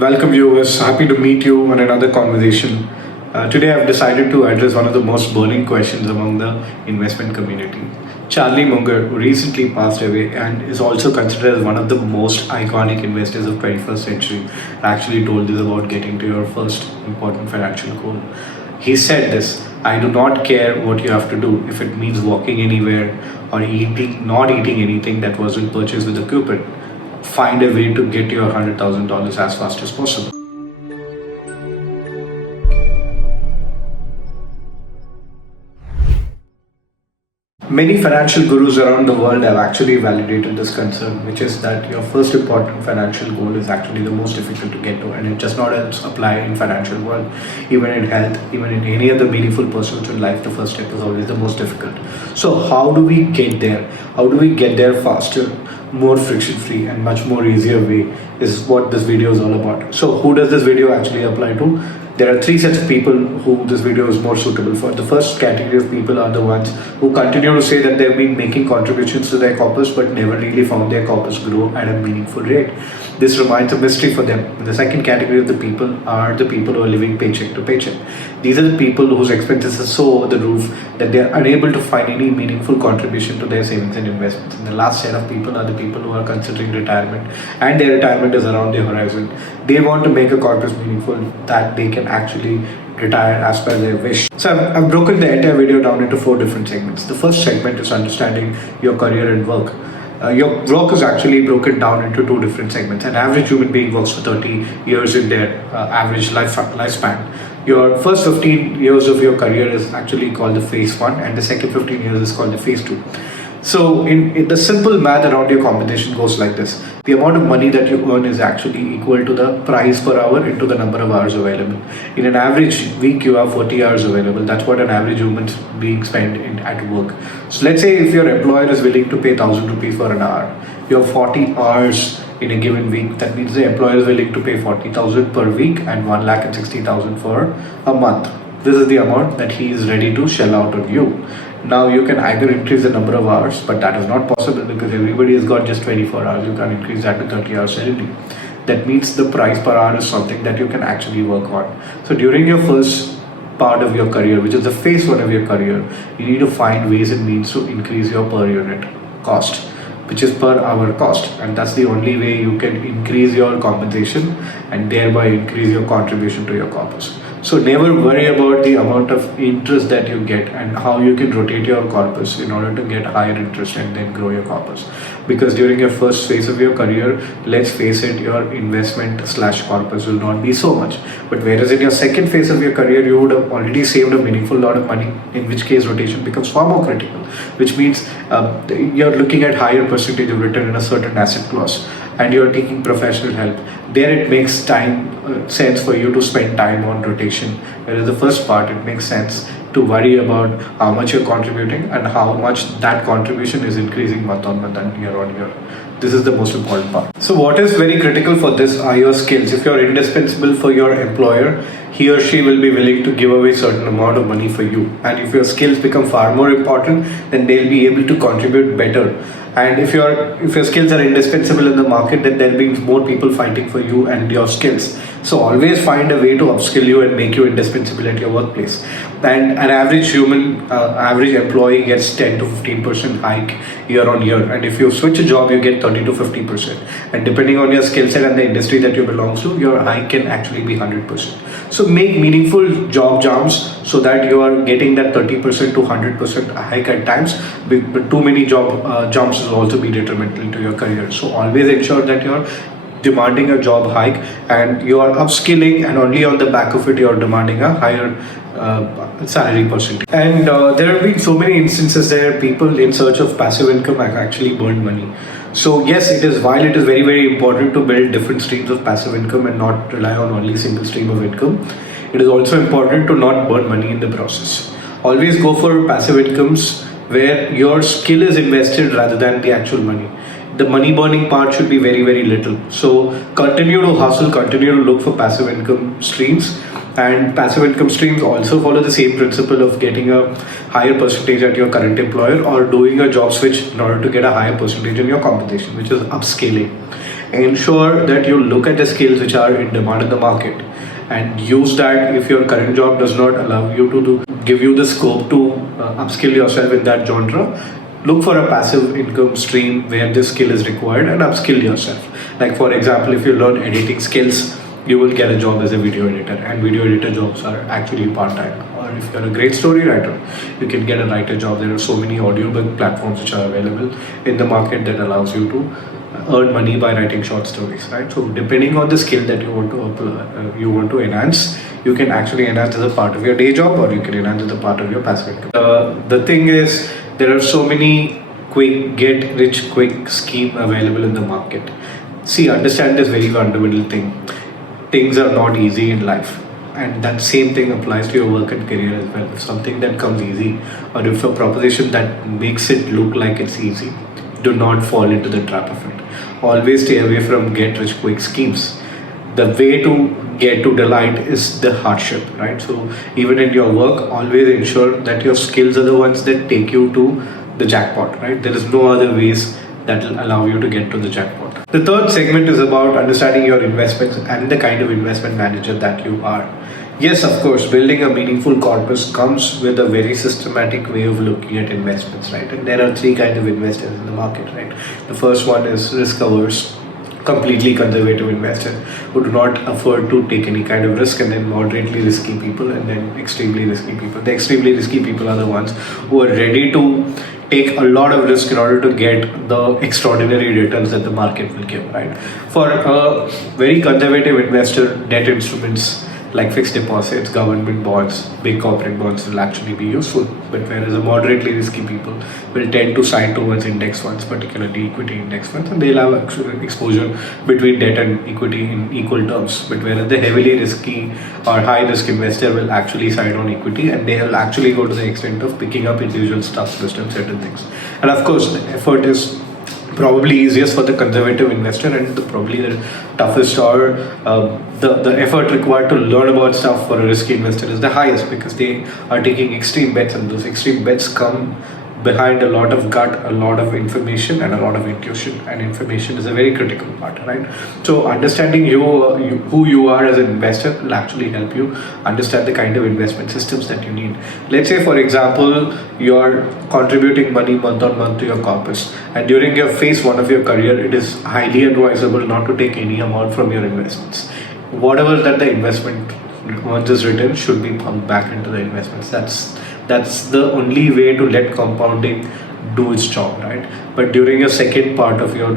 Welcome viewers, happy to meet you on another conversation. Today I've decided to address one of the most burning questions among the investment community. Charlie Munger, who recently passed away and is also considered as one of the most iconic investors of 21st century, actually told this about getting to your first important financial goal. He said this, I do not care what you have to do if it means walking anywhere or not eating anything that wasn't purchased with a coupon. Find a way to get your $100,000 as fast as possible. Many financial gurus around the world have actually validated this concern, which is that your first important financial goal is actually the most difficult to get to, and it does not apply in financial world, even in health, even in any other meaningful pursuits in life. The first step is always the most difficult. So, how do we get there? How do we get there faster, more friction-free, and much more easier way? Is what this video is all about. So, who does this video actually apply to? There are three sets of people who this video is more suitable for. The first category of people are the ones who continue to say that they've been making contributions to their corpus but never really found their corpus grow at a meaningful rate. This remains a mystery for them. The second category of the people are the people who are living paycheck to paycheck. These are the people whose expenses are so over the roof that they are unable to find any meaningful contribution to their savings and investments. And the last set of people are the people who are considering retirement and their retirement is around their horizon. They want to make a corpus meaningful that they can actually retire as per their wish. So I've broken the entire video down into 4 different segments. The first segment is understanding your career and work. Your work is actually broken down into 2 different segments. An average human being works for 30 years in their average lifespan. Your first 15 years of your career is actually called the phase 1 and the second 15 years is called the phase 2. So in the simple math around your compensation goes like this. The amount of money that you earn is actually equal to the price per hour into the number of hours available. In an average week, you have 40 hours available. That's what an average human being spend at work. So let's say if your employer is willing to pay 1,000 rupees for an hour, you have 40 hours in a given week. That means the employer is willing to pay 40,000 per week and 1,60,000 for a month. This is the amount that he is ready to shell out on you. Now you can either increase the number of hours, but that is not possible because everybody has got just 24 hours. You can't increase that to 30 hours suddenly. That means the price per hour is something that you can actually work on. So during your first part of your career, which is the phase 1 of your career, you need to find ways and means to increase your per unit cost, which is per hour cost, and that's the only way you can increase your compensation and thereby increase your contribution to your corpus. So never worry about the amount of interest that you get and how you can rotate your corpus in order to get higher interest and then grow your corpus. Because during your first phase of your career, let's face it, your investment / corpus will not be so much. But whereas in your second phase of your career, you would have already saved a meaningful lot of money, in which case rotation becomes far more critical, which means you're looking at higher percentage of return in a certain asset class and you're taking professional help. There it makes sense for you to spend time on rotation, whereas the first part it makes sense to worry about how much you're contributing and how much that contribution is increasing month on month and year on year. This is the most important part. So what is very critical for this are your skills. If you're indispensable for your employer, he or she will be willing to give away certain amount of money for you. And if your skills become far more important, then they'll be able to contribute better. And if your skills are indispensable in the market, then there'll be more people fighting for you and your skills. So always find a way to upskill you and make you indispensable at your workplace. And an average average employee gets 10 to 15% hike year on year. And if you switch a job, you get 30 to 50%. And depending on your skill set and the industry that you belong to, your hike can actually be 100%. So make meaningful job jumps so that you are getting that 30% to 100% hike at times. But too many job jumps will also be detrimental to your career. So always ensure that you're demanding a job hike and you are upskilling, and only on the back of it you are demanding a higher salary percentage. And there have been so many instances where people in search of passive income have actually burned money. So yes, while it is very, very important to build different streams of passive income and not rely on only single stream of income, it is also important to not burn money in the process. Always go for passive incomes where your skill is invested rather than the actual money. The money burning part should be very, very little. So continue to hustle, continue to look for passive income streams. And passive income streams also follow the same principle of getting a higher percentage at your current employer or doing a job switch in order to get a higher percentage in your compensation, which is upscaling. ensure that you look at the skills which are in demand in the market and use that. If your current job does not allow you to give you the scope to upskill yourself in that genre, look for a passive income stream where this skill is required and upskill yourself. Like for example, if you learn editing skills, you will get a job as a video editor, and video editor jobs are actually part-time. Or if you're a great story writer, you can get a writer job. There are so many audiobook platforms which are available in the market that allows you to earn money by writing short stories, right? So depending on the skill that you want to apply, you want to enhance, you can actually enhance as a part of your day job, or you can enhance as a part of your passive income. The thing is, there are so many quick get rich quick scheme available in the market. See, understand this very fundamental thing. Things are not easy in life, and that same thing applies to your work and career as well. If something that comes easy, or if a proposition that makes it look like it's easy, do not fall into the trap of it. Always stay away from get rich quick schemes. The way to get to delight is the hardship, right? So even in your work, always ensure that your skills are the ones that take you to the jackpot, right? There is no other ways that will allow you to get to the jackpot. The third segment is about understanding your investments and the kind of investment manager that you are. Yes, of course, building a meaningful corpus comes with a very systematic way of looking at investments, right? And there are three kinds of investors in the market, right? The first one is risk averse, completely conservative investor who do not afford to take any kind of risk, and then moderately risky people, and then extremely risky people. The extremely risky people are the ones who are ready to take a lot of risk in order to get the extraordinary returns that the market will give, right? For a very conservative investor, debt instruments like fixed deposits, government bonds, big corporate bonds will actually be useful. But whereas a moderately risky people will tend to side towards index funds, particularly equity index funds, and they'll have actual exposure between debt and equity in equal terms. But whereas the heavily risky or high risk investor will actually side on equity, and they will actually go to the extent of picking up individual stocks based on certain things. And of course, the effort is probably easiest for the conservative investor, and probably the toughest, or the effort required to learn about stuff for a risky investor is the highest, because they are taking extreme bets, and those extreme bets come behind a lot of gut, a lot of information, and a lot of intuition. And information is a very critical part, right? So understanding who you are as an investor will actually help you understand the kind of investment systems that you need. Let's say, for example, you're contributing money month on month to your corpus, and during your phase one of your career, it is highly advisable not to take any amount from your investments. Whatever that the investment once is written should be pumped back into the investments. That's the only way to let compounding do its job, right? But during a second part of your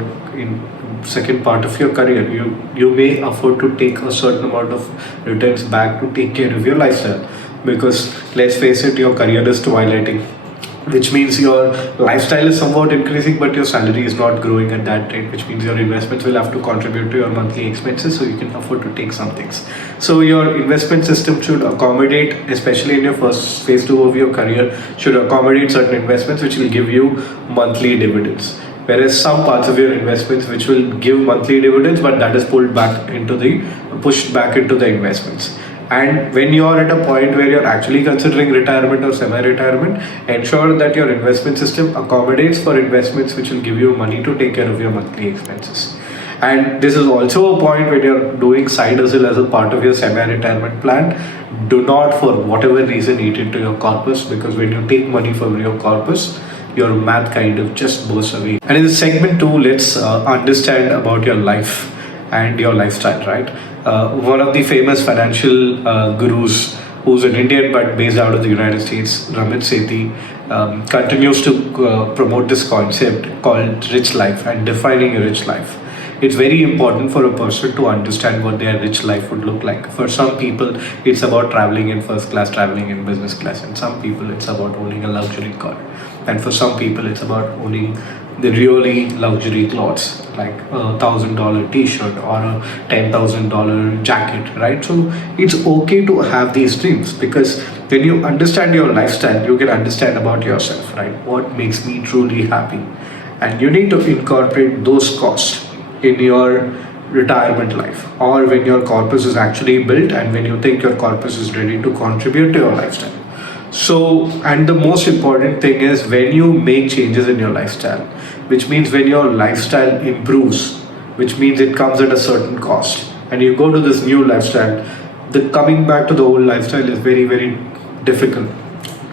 career, you may afford to take a certain amount of returns back to take care of your lifestyle, because let's face it, your career is twilighting, which means your lifestyle is somewhat increasing, but your salary is not growing at that rate, which means your investments will have to contribute to your monthly expenses, so you can afford to take some things. So your investment system should accommodate, especially in your first phase two of your career, should accommodate certain investments which will give you monthly dividends. Whereas some parts of your investments which will give monthly dividends, but that is pushed back into the investments. And when you are at a point where you're actually considering retirement or semi-retirement, ensure that your investment system accommodates for investments which will give you money to take care of your monthly expenses. And this is also a point when you're doing side hustle as a part of your semi-retirement plan. Do not, for whatever reason, eat into your corpus, because when you take money from your corpus, your math kind of just goes away. And in segment 2, let's understand about your life and your lifestyle, right? One of the famous financial gurus, who's an Indian but based out of the United States, Ramit Sethi, continues to promote this concept called rich life and defining a rich life. It's very important for a person to understand what their rich life would look like. For some people, it's about traveling in first class, traveling in business class, and some people it's about owning a luxury car, and for some people it's about owning the really luxury clothes like $1,000 t-shirt or a $10,000 jacket, right? So it's okay to have these dreams, because when you understand your lifestyle, you can understand about yourself, right? What makes me truly happy, and you need to incorporate those costs in your retirement life, or when your corpus is actually built and when you think your corpus is ready to contribute to your lifestyle. So, and the most important thing is when you make changes in your lifestyle, which means when your lifestyle improves, which means it comes at a certain cost. And you go to this new lifestyle, the coming back to the old lifestyle is very, very difficult.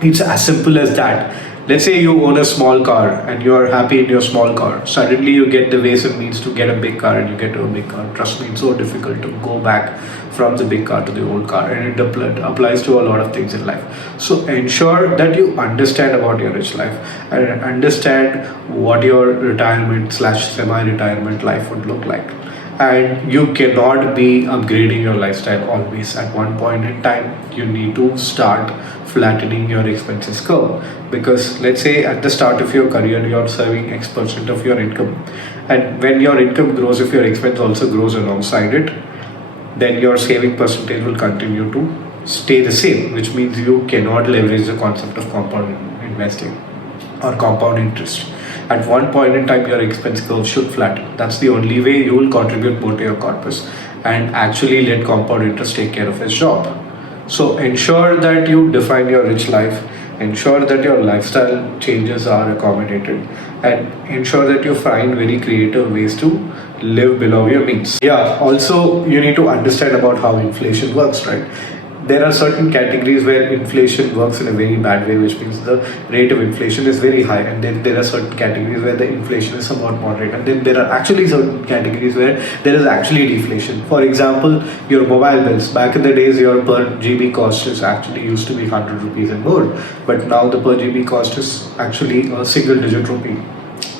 It's as simple as that. Let's say you own a small car and you are happy in your small car. Suddenly you get the ways and means to get a big car and you get to a big car. Trust me, it's so difficult to go back from the big car to the old car, and it applies to a lot of things in life. So ensure that you understand about your rich life and understand what your retirement slash semi-retirement life would look like. And you cannot be upgrading your lifestyle always. At one point in time, you need to start flattening your expenses curve, because let's say at the start of your career you're serving X% of your income, and when your income grows, if your expense also grows alongside it, then your saving percentage will continue to stay the same, which means you cannot leverage the concept of compound investing or compound interest. At one point in time, your expense curve should flatten. That's the only way you will contribute more to your corpus and actually let compound interest take care of its job. So ensure that you define your rich life, ensure that your lifestyle changes are accommodated, and ensure that you find very creative ways to live below your means. Yeah, also you need to understand about how inflation works, right? There are certain categories where inflation works in a very bad way, which means the rate of inflation is very high, and then there are certain categories where the inflation is somewhat moderate, and then there are actually certain categories where there is actually deflation. For example, your mobile bills. Back in the days, your per GB cost is actually used to be 100 rupees and more, but now the per GB cost is actually a single digit rupee.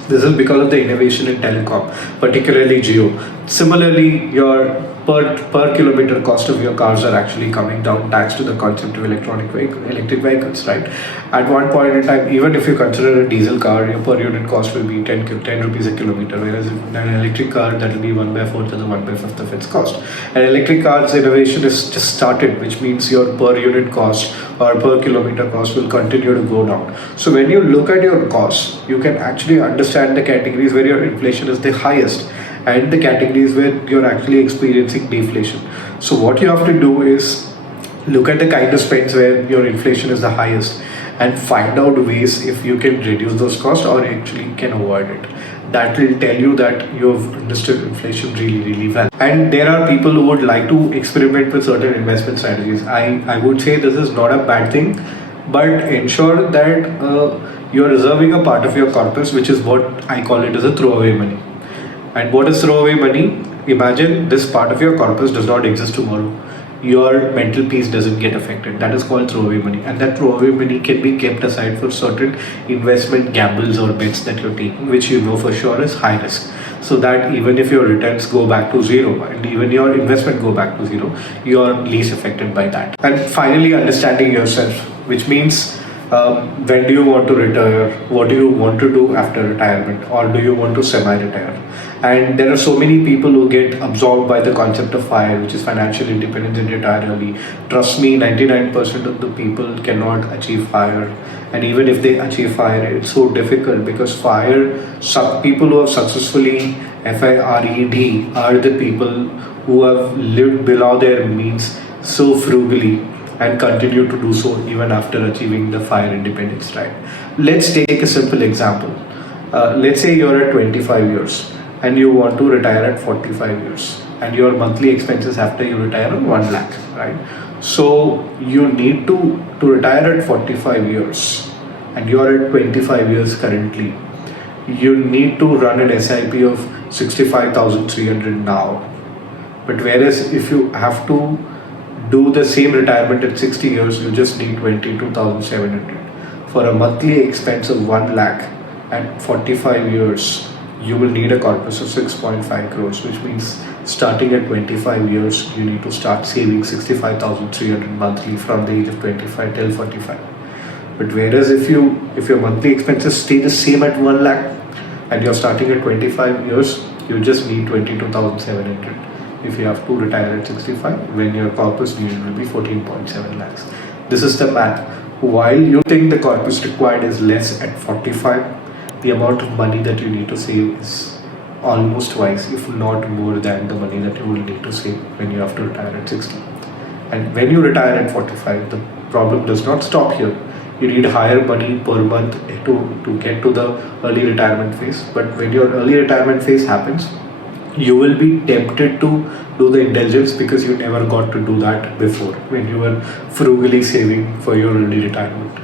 This is because of the innovation in telecom, particularly Geo. Similarly, your per kilometer cost of your cars are actually coming down thanks to the concept of electric vehicles, right? At one point in time, even if you consider a diesel car, your per unit cost will be 10 rupees a kilometer, whereas in an electric car, that will be 1/4 or the 1/5 of its cost. And electric cars innovation is just started, which means your per unit cost or per kilometer cost will continue to go down. So when you look at your costs, you can actually understand the categories where your inflation is the highest and the categories where you're actually experiencing deflation. So what you have to do is look at the kind of spends where your inflation is the highest and find out ways if you can reduce those costs or actually can avoid it. That will tell you that you've understood inflation really, really well. And there are people who would like to experiment with certain investment strategies. I would say this is not a bad thing, but ensure that you're reserving a part of your corpus, which is what I call it as a throwaway money. And what is throwaway money? Imagine this part of your corpus does not exist tomorrow. Your mental peace doesn't get affected. That is called throwaway money. And that throwaway money can be kept aside for certain investment gambles or bets that you're taking, which you know for sure is high risk. So that even if your returns go back to zero and even your investment go back to zero, you're least affected by that. And finally, understanding yourself, which means when do you want to retire? What do you want to do after retirement? Or do you want to semi-retire? And there are so many people who get absorbed by the concept of FIRE, which is financial independence and retire early. Trust me, 99% of the people cannot achieve FIRE. And even if they achieve FIRE, it's so difficult because FIRE, some people who have successfully FIRED are the people who have lived below their means so frugally and continue to do so even after achieving the FIRE independence, right? Let's take a simple example. Let's say you're at 25 years and you want to retire at 45 years and your monthly expenses after you retire are 1 lakh, right? So you need to retire at 45 years and you're at 25 years currently. You need to run an SIP of 65,300 now. But whereas if you have to do the same retirement at 60 years, you just need 22,700. For a monthly expense of 1 lakh at 45 years, you will need a corpus of 6.5 crores, which means starting at 25 years, you need to start saving 65,300 monthly from the age of 25 till 45. But whereas if your monthly expenses stay the same at 1 lakh and you're starting at 25 years, you just need 22,700. If you have to retire at 65, when your corpus needed will be 14.7 lakhs. This is the math. While you think the corpus required is less at 45, the amount of money that you need to save is almost twice, if not more than the money that you will need to save when you have to retire at 60. And when you retire at 45, the problem does not stop here. You need higher money per month to get to the early retirement phase. But when your early retirement phase happens, you will be tempted to do the indulgence because you never got to do that before when you were frugally saving for your early retirement.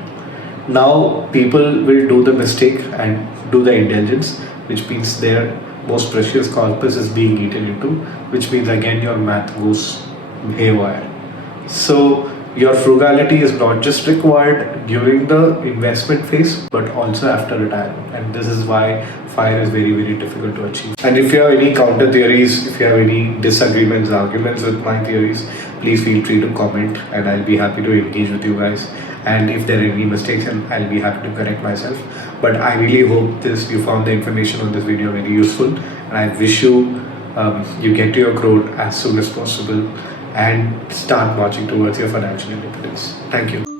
Now people will do the mistake and do the indulgence, which means their most precious corpus is being eaten into, which means again your math goes haywire. So your frugality is not just required during the investment phase but also after retirement, and this is why fire is very very difficult to achieve. And if you have any counter theories, if you have any disagreements, arguments with my theories, please feel free to comment and I'll be happy to engage with you guys. And if there are any mistakes, and I'll be happy to correct myself. But I really hope this you found the information on this video very useful, and I wish you you get to your crore as soon as possible and start marching towards your financial independence. Thank you.